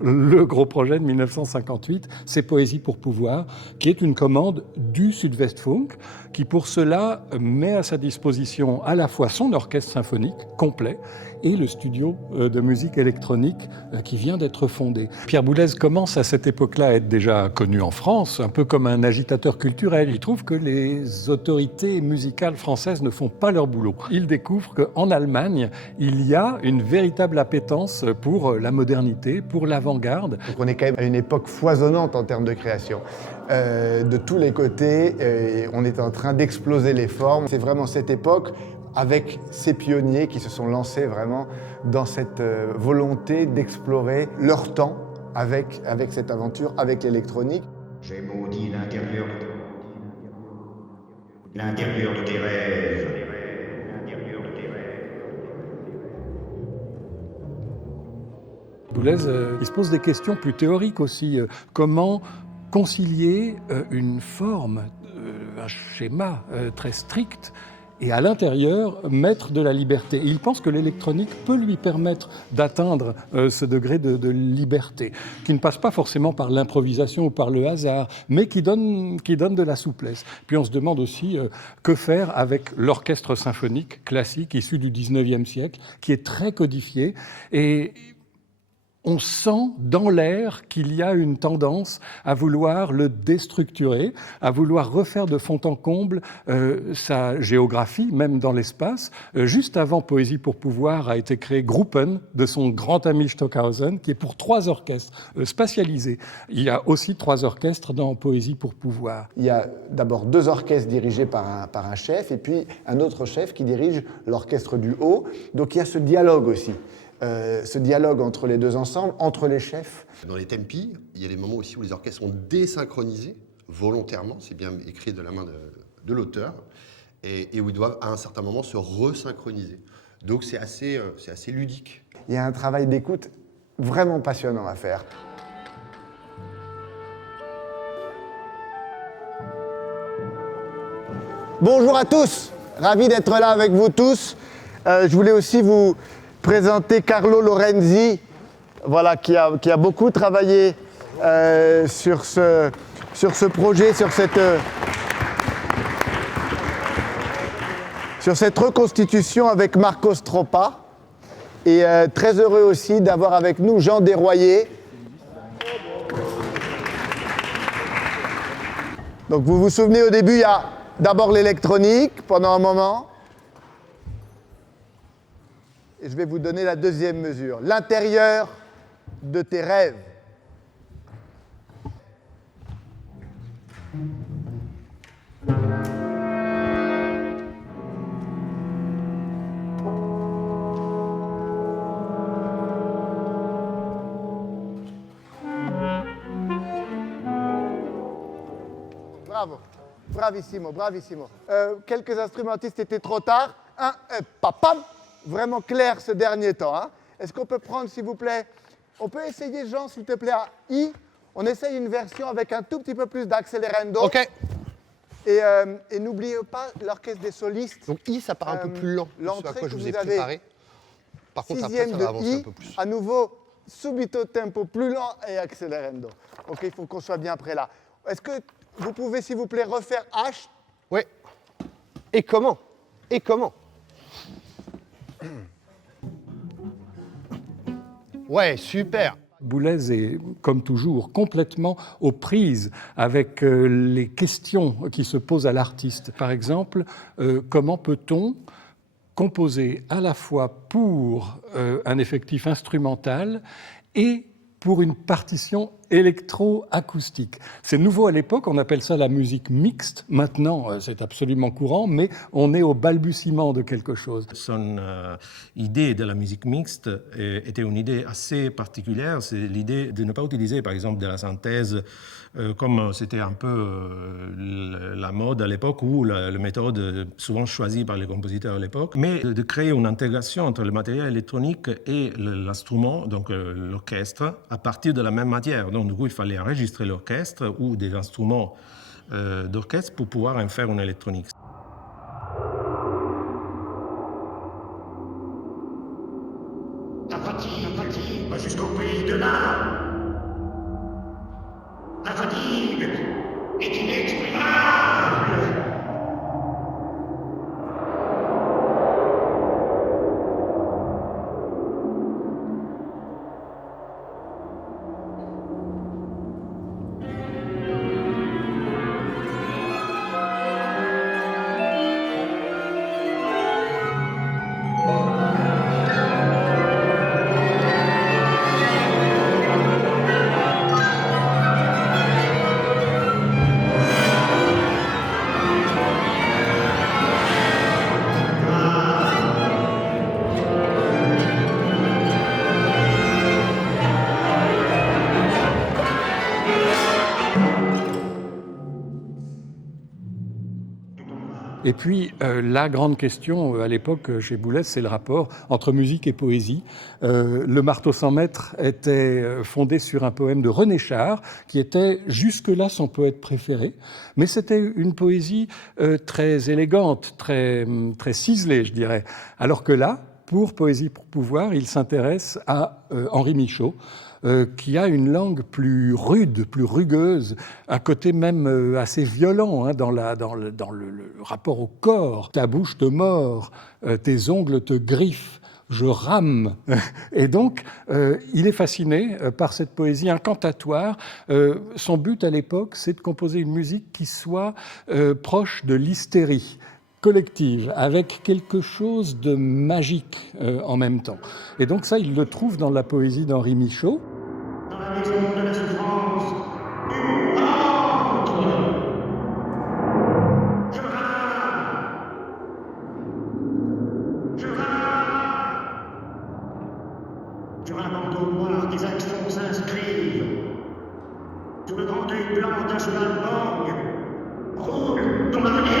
le gros projet de 1958, c'est Poésie pour pouvoir, qui est une commande du Südwestfunk, qui pour cela met à sa disposition à la fois son orchestre symphonique complet et le studio de musique électronique qui vient d'être fondé. Pierre Boulez commence à cette époque-là à être déjà connu en France, un peu comme un agitateur culturel. Il trouve que les autorités musicales françaises ne font pas leur boulot. Il découvre qu'en Allemagne, il y a une véritable appétence pour la modernité, pour l'avant-garde. Donc on est quand même à une époque foisonnante en termes de création. De tous les côtés, on est en train d'exploser les formes. C'est vraiment cette époque avec ces pionniers qui se sont lancés vraiment dans cette volonté d'explorer leur temps avec cette aventure, avec l'électronique. J'ai maudit l'intérieur de tes rêves. Boulez, il se pose des questions plus théoriques aussi. Comment concilier une forme, un schéma très strict, et à l'intérieur, mettre de la liberté. Et il pense que l'électronique peut lui permettre d'atteindre ce degré de liberté, qui ne passe pas forcément par l'improvisation ou par le hasard, mais qui donne de la souplesse. Puis on se demande aussi que faire avec l'orchestre symphonique classique issu du 19e siècle, qui est très codifié. Et on sent dans l'air qu'il y a une tendance à vouloir le déstructurer, à vouloir refaire de fond en comble sa géographie, même dans l'espace. Juste avant Poésie pour pouvoir a été créé Gruppen, de son grand ami Stockhausen, qui est pour 3 orchestres spatialisés. Il y a aussi 3 orchestres dans Poésie pour pouvoir. Il y a d'abord 2 orchestres dirigés par un chef, et puis un autre chef qui dirige l'orchestre du haut. Donc il y a ce dialogue aussi. Ce dialogue entre les 2 ensembles, entre les chefs. Dans les tempi, il y a des moments aussi où les orchestres sont désynchronisés volontairement, c'est bien écrit de la main de l'auteur, et où ils doivent à un certain moment se resynchroniser. Donc c'est assez ludique. Il y a un travail d'écoute vraiment passionnant à faire. Bonjour à tous, ravi d'être là avec vous tous. Je voulais aussi vous présenter Carlo Lorenzi, voilà, qui a beaucoup travaillé sur ce projet, sur cette reconstitution avec Marco Stroppa. Et très heureux aussi d'avoir avec nous Jean Desroyer. Donc vous vous souvenez, au début, il y a d'abord l'électronique pendant un moment. Et je vais vous donner la deuxième mesure, l'intérieur de tes rêves. Bravo, bravissimo, bravissimo. Quelques instrumentistes étaient trop tard. Papam. Vraiment clair ce dernier temps. Hein. Est-ce qu'on peut prendre, s'il vous plaît, on peut essayer, Jean, s'il te plaît, à I. On essaye une version avec un tout petit peu plus d'accélérando. Ok. Et n'oubliez pas l'orchestre des solistes. Donc I, ça part un peu plus lent, ce à quoi je vous ai préparé. Par contre, après, ça va avancer un peu plus. À nouveau, subito tempo plus lent et accélérando. Ok, il faut qu'on soit bien prêt là. Est-ce que vous pouvez, s'il vous plaît, refaire H? Oui. Et comment? Ouais, super. Boulez est, comme toujours, complètement aux prises avec les questions qui se posent à l'artiste. Par exemple, comment peut-on composer à la fois pour un effectif instrumental et pour une partition électro-acoustique. C'est nouveau à l'époque, on appelle ça la musique mixte. Maintenant, c'est absolument courant, mais on est au balbutiement de quelque chose. Son idée de la musique mixte était une idée assez particulière. C'est l'idée de ne pas utiliser, par exemple, de la synthèse comme c'était un peu la mode à l'époque, ou la méthode souvent choisie par les compositeurs à l'époque, mais de créer une intégration entre le matériel électronique et l'instrument, donc l'orchestre, à partir de la même matière. Donc, du coup, il fallait enregistrer l'orchestre ou des instruments d'orchestre pour pouvoir en faire une électronique. Ta fatigue va jusqu'au pays de l'âme. est inexprimable. Et puis, la grande question à l'époque chez Boulez, c'est le rapport entre musique et poésie. Le Marteau sans maître était fondé sur un poème de René Char, qui était jusque-là son poète préféré. Mais c'était une poésie très élégante, très ciselée, je dirais. Alors que là, pour Poésie pour pouvoir, il s'intéresse à Henri Michaud, qui a une langue plus rude, plus rugueuse, un côté même assez violent dans le rapport au corps. Ta bouche te mord, tes ongles te griffent, je rame. Et donc, il est fasciné par cette poésie incantatoire. Son but à l'époque, c'est de composer une musique qui soit proche de l'hystérie collective, avec quelque chose de magique en même temps. Et donc ça, il le trouve dans la poésie d'Henri Michaud. Dans la maison de la souffrance, tu entres. Je rame. Je rame. Sur un bandeau noir, tes actions s'inscrivent. Sur le grand œil blanc d'un cheval borgne, roule ton avenir.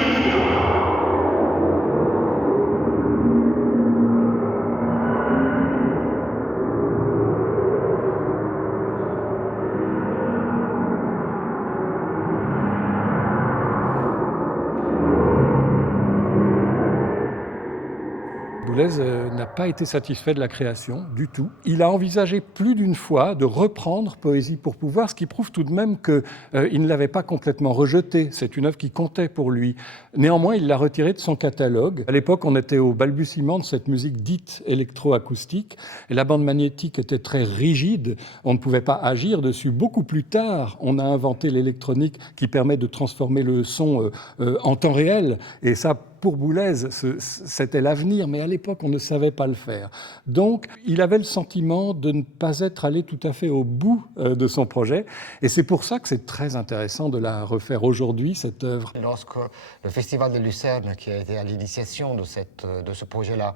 Boulez n'a pas été satisfait de la création du tout. Il a envisagé plus d'une fois de reprendre Poésie pour pouvoir, ce qui prouve tout de même qu'il ne l'avait pas complètement rejetée. C'est une œuvre qui comptait pour lui. Néanmoins, il l'a retirée de son catalogue. À l'époque, on était au balbutiement de cette musique dite électroacoustique, et la bande magnétique était très rigide. On ne pouvait pas agir dessus. Beaucoup plus tard, on a inventé l'électronique qui permet de transformer le son en temps réel, et ça, pour Boulez, c'était l'avenir, mais à l'époque, on ne savait pas le faire. Donc, il avait le sentiment de ne pas être allé tout à fait au bout de son projet, et c'est pour ça que c'est très intéressant de la refaire aujourd'hui, cette œuvre. Lorsque le Festival de Lucerne, qui a été à l'initiation de ce projet-là,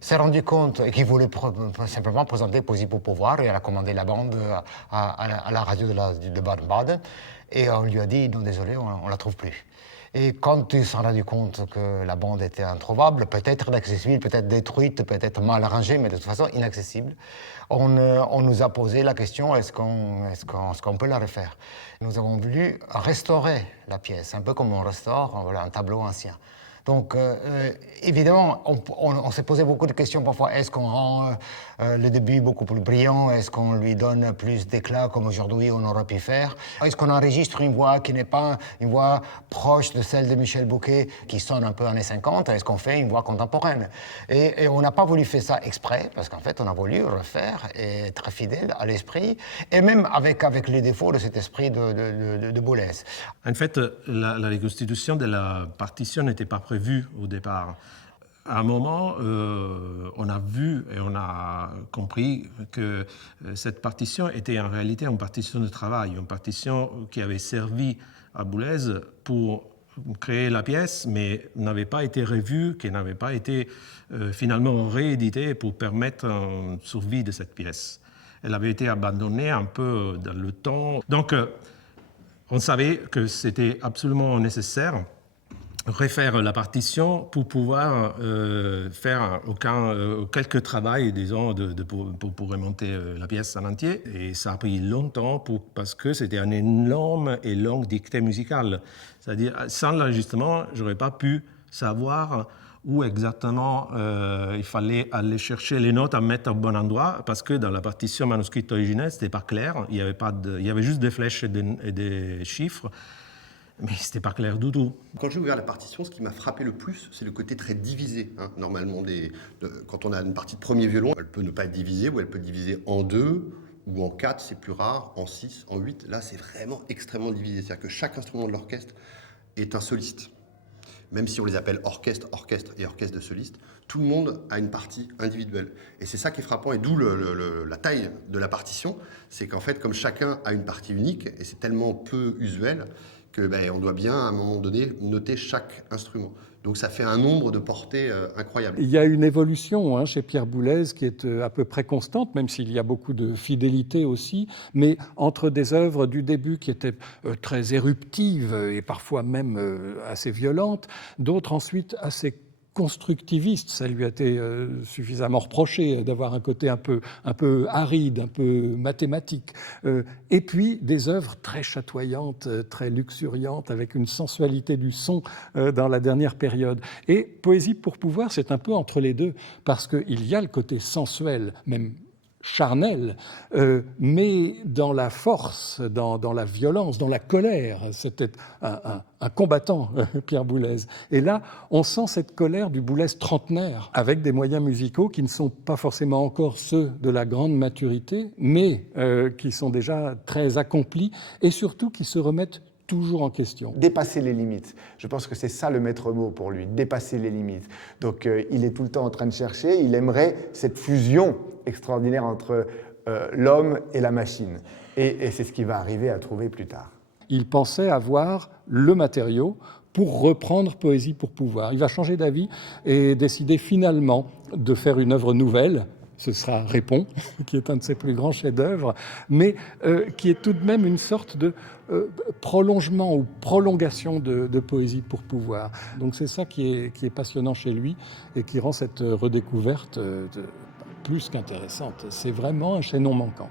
s'est rendu compte et qu'il voulait simplement présenter Poésie pour pouvoir, et elle a commandé la bande à la radio de Baden-Baden, et on lui a dit « Non, désolé, on ne la trouve plus ». Et quand il s'est rendu compte que la bande était introuvable, peut-être inaccessible, peut-être détruite, peut-être mal arrangée, mais de toute façon inaccessible, on nous a posé la question, est-ce qu'on peut la refaire? Nous avons voulu restaurer la pièce, un peu comme on restaure un tableau ancien. Donc, évidemment, on s'est posé beaucoup de questions parfois. Est-ce qu'on rend le début beaucoup plus brillant? Est-ce qu'on lui donne plus d'éclat comme aujourd'hui on aurait pu faire? Est-ce qu'on enregistre une voix qui n'est pas une voix proche de celle de Michel Bouquet, qui sonne un peu années 50? Est-ce qu'on fait une voix contemporaine? Et on n'a pas voulu faire ça exprès, parce qu'en fait, on a voulu refaire et être fidèle à l'esprit, et même avec les défauts de cet esprit de Boulez. En fait, la reconstitution de la partition n'était pas prévue au départ. À un moment, on a vu et on a compris que cette partition était en réalité une partition de travail, une partition qui avait servi à Boulez pour créer la pièce, mais n'avait pas été revue, qui n'avait pas été finalement rééditée pour permettre une survie de cette pièce. Elle avait été abandonnée un peu dans le temps. Donc, on savait que c'était absolument nécessaire refaire la partition pour pouvoir faire quelques travaux, disons, pour remonter la pièce en entier. Et ça a pris longtemps parce que c'était une énorme et longue dictée musicale. C'est-à-dire, sans l'enregistrement, je n'aurais pas pu savoir où exactement il fallait aller chercher les notes à mettre au bon endroit, parce que dans la partition manuscrite originelle, ce n'était pas clair. Il y avait juste des flèches et des chiffres. mais ce n'était pas clair du tout. Quand j'ai ouvert la partition, ce qui m'a frappé le plus, c'est le côté très divisé. Normalement, quand on a une partie de premier violon, elle peut ne pas être divisée, ou elle peut diviser en 2, ou en 4, c'est plus rare, en 6, en 8. Là, c'est vraiment extrêmement divisé. C'est-à-dire que chaque instrument de l'orchestre est un soliste. Même si on les appelle orchestre, orchestre et orchestre de soliste, tout le monde a une partie individuelle. Et c'est ça qui est frappant, et d'où la taille de la partition, c'est qu'en fait, comme chacun a une partie unique, et c'est tellement peu usuel, que on doit bien, à un moment donné, noter chaque instrument. Donc ça fait un nombre de portées incroyable. Il y a une évolution chez Pierre Boulez qui est à peu près constante, même s'il y a beaucoup de fidélité aussi, mais entre des œuvres du début qui étaient très éruptives et parfois même assez violentes, d'autres ensuite assez constructiviste, ça lui a été suffisamment reproché d'avoir un côté un peu aride, un peu mathématique. Et puis des œuvres très chatoyantes, très luxuriantes, avec une sensualité du son dans la dernière période. Et Poésie pour pouvoir, c'est un peu entre les deux, parce qu'il y a le côté sensuel, même charnel, mais dans la force, dans la violence, dans la colère. C'était un combattant, Pierre Boulez. Et là, on sent cette colère du Boulez trentenaire, avec des moyens musicaux qui ne sont pas forcément encore ceux de la grande maturité, mais qui sont déjà très accomplis, et surtout qui se remettent toujours en question. Dépasser les limites. Je pense que c'est ça le maître mot pour lui, dépasser les limites. Donc il est tout le temps en train de chercher, il aimerait cette fusion extraordinaire entre l'homme et la machine. Et c'est ce qu'il va arriver à trouver plus tard. Il pensait avoir le matériau pour reprendre Poésie pour pouvoir. Il va changer d'avis et décider finalement de faire une œuvre nouvelle. Ce sera Répond, qui est un de ses plus grands chefs-d'œuvre, mais qui est tout de même une sorte de prolongement ou prolongation de Poésie pour pouvoir. Donc c'est ça qui est passionnant chez lui et qui rend cette redécouverte plus qu'intéressante. C'est vraiment un chaînon manquant.